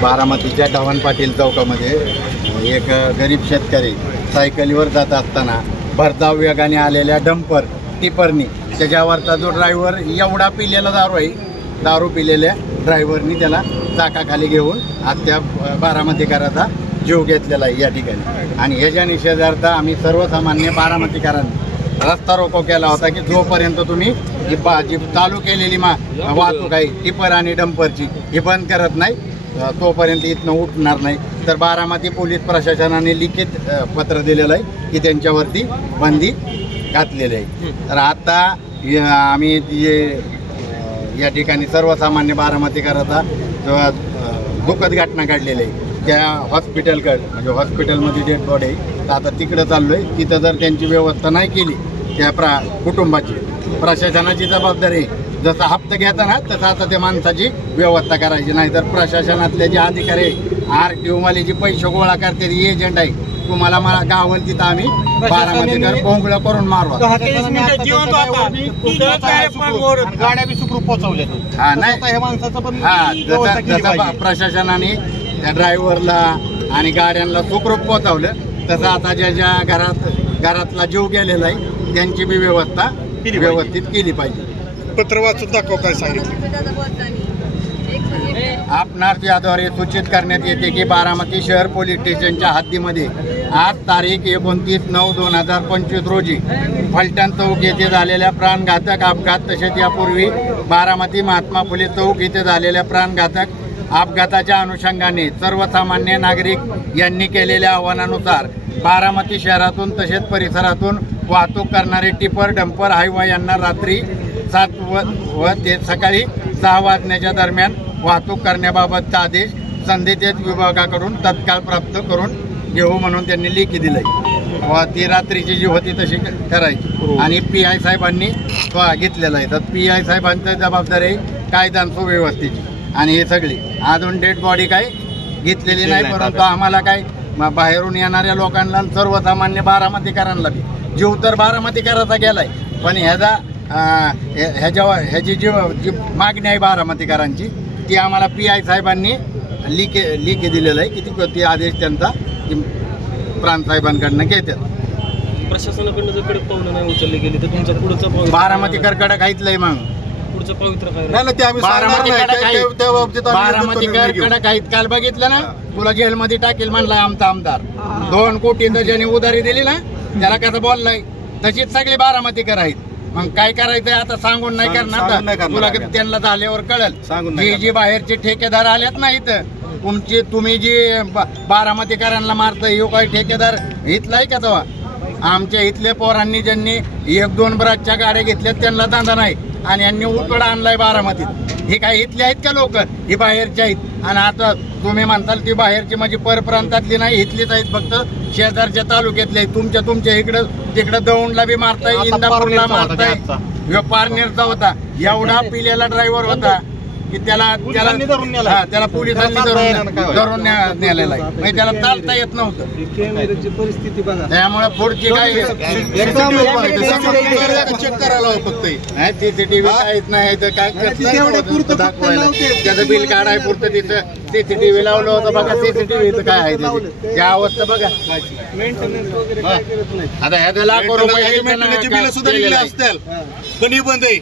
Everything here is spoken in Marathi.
बारामतीच्या ढवण पाटील चौकामध्ये एक गरीब शेतकरी सायकलीवर जात असताना भरधाव वेगाने आलेल्या डंपर टिपरनी त्याच्यावरचा जो ड्रायव्हर एवढा पिलेला दारू पिलेल्या ड्रायव्हरनी त्याला चाकाखाली घेऊन आज त्या बारामतीकराचा जीव घेतलेला आहे या ठिकाणी। आणि ह्याच्या निषेधार्थ आम्ही सर्वसामान्य बारामतीकरांनी रस्ता रोको केला होता की जोपर्यंत तुम्ही जी चालू केलेली वाहतूक आहे टिपर आणि डंपरची ही बंद करत नाही तोपर्यंत इथनं उठणार नाही। तर बारामती पोलीस प्रशासनाने लिखित पत्र दिलेलं आहे की त्यांच्यावरती बंदी घातलेली आहे। तर आता आम्ही या ठिकाणी सर्वसामान्य बारामतीकराचा दुःखद घटना घडलेली आहे त्या हॉस्पिटलकडे, म्हणजे हॉस्पिटलमध्ये डेड बॉडी आहे, तर आता तिकडं चाललो आहे। तिथं जर त्यांची व्यवस्था नाही केली त्या कुटुंबाची, प्रशासनाची जबाबदारी जसं हप्ता घेता ना तसं आता त्या माणसाची व्यवस्था करायची, नाही तर प्रशासनातले जे अधिकारी RTO वाले जे पैसे गोळा करते एजंट आहे तुम्हाला मला गावल तिथं आम्ही बारामतीकर पोंगळं करून मारू। गाड्या बी सुखरूप पोहोचवल्या हा नाही हा जसं प्रशासनाने त्या ड्रायव्हरला आणि गाड्यांना सुखरूप पोहोचवलं तसं आता ज्या घरातला जीव गेलेला आहे त्यांची बी व्यवस्था व्यवस्थित केली पाहिजे। पत्र वाचून दाखव काय सांगितलं। आपणास याद्वारे सूचित करण्यात येते की बारामती शहर पोलीस स्टेशनच्या हद्दीमध्ये आज तारीख 29/9/2025 रोजी फलटण चौक येथे झालेल्या प्राणघातक अपघात तसेच यापूर्वी बारामती महात्मा फुले चौक येथे झालेल्या प्राणघातक अपघाताच्या अनुषंगाने सर्वसामान्य नागरिक यांनी केलेल्या आवाहनानुसार बारामती शहरातून तसेच परिसरातून वाहतूक करणारे टिपर डंपर हायवा यांना रात्री 7 व ते सकाळी 6 वाजण्याच्या दरम्यान वाहतूक करण्याबाबतचा आदेश संबंधित विभागाकडून तत्काळ प्राप्त करून घेऊ म्हणून त्यांनी लेखी दिलंय व ती रात्रीची जी होती तशी करायची। आणि PI साहेबांनी घेतलेलं आहे, तर PI साहेबांची जबाबदारी कायदा आणि सुव्यवस्थेची आणि हे सगळी अजून डेड बॉडी काय घेतलेली नाही, परंतु आम्हाला काय बाहेरून येणाऱ्या लोकांना सर्वसामान्य बारामतीकरांना बी जीव तर बारामतीकराचा गेलाय, पण ह्याची जी मागणी आहे बारामतीकरांची ती आम्हाला PI साहेबांनी लिखी दिलेलं आहे की ती आदेश त्यांचा प्रांतसाहेबांकडनं घेतात। प्रशासनाकडनं जर कडक पावलं नाही उचलली गेली तर तुमचा पुढचं बारामतीकर कडक काहीतलंय मग पुढचं पवित्र काय बारामतीकर कडक आहेत। काल बघितलं ना तुला जेलमध्ये टाकेल म्हणलाय आमचा आमदार 2 कोटींचं ज्याने उधारी दिली ना त्याला कसं बोललाय तशीच सगळी बारामतीकर आहेत। मग काय करायचंय आता सांगून नाही करणार तुला त्यांना झाल्यावर कळेल। जी बाहेरचे ठेकेदार आलेत ना इथं तुम्ही जी बारामतीकरांना मारताय यो काही ठेकेदार इथला आहे का तेव्हा? आमच्या इथल्या पोरांनी ज्यांनी 1-2 ब्रासच्या गाड्या घेतल्यात त्यांना धंदा नाही आणि यांनी उकडा आणलाय बारामतीत। हे काय इथले आहेत का लोक? ही बाहेरचे आहेत। आणि आता तुम्ही म्हणताल ती बाहेरची म्हणजे परप्रांतातली नाही, इथलीच आहेत, फक्त शेजारच्या तालुक्यातले आहेत। तुमच्या इकडं तिकडं दौंडला बी मारताय, इंदापूरला मारताय। पारनेरचा होता एवढा पिलेला ड्रायव्हर होता की त्याला पोलिसांनी धरून नेलेला आहे, म्हणजे त्याला चालता येत नव्हतं। परिस्थिती बघा, त्यामुळे पुढची काय चेक करायला फक्त CCTV काहीच नाही तर काय दाखवायला त्याचं बिल काढाय पुरतं तिथं CCTV लावलं होतं बघा। CCTV काय आहे त्या अवस्था बघा। आता ह्याचं लाखो रुपये बिल सुद्धा असतील पण बंद आहे।